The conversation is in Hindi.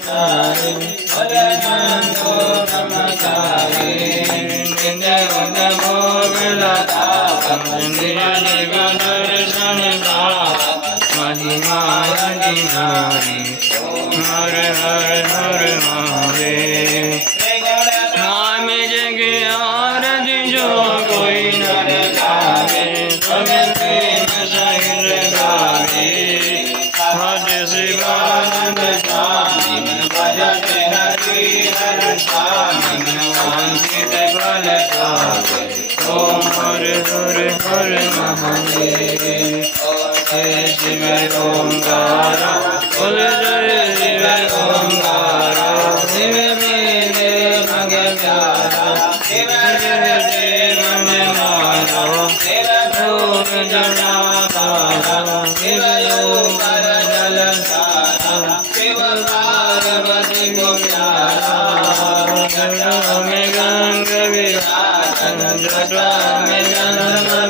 हर हर हर महादेव। नाम जग आरज जो कोई नर गावे, सब प्रेम सहित गावे। हर शिवानंद स्वामी भजत हरि हर स्वामी, वांछित फल पावे। ओम हर हर हर महादेव। जय शिव ओंकार, बोल जय शिव ओंकार। शिव मेरे भग प्यारा, शिव जय देव में मारो। शिव भोग जड़ा पारा, शिव ऊपर जल सारा। शिव पार्वती को प्यारा, जटा में गंग विराजन, जटा में चंद्रमा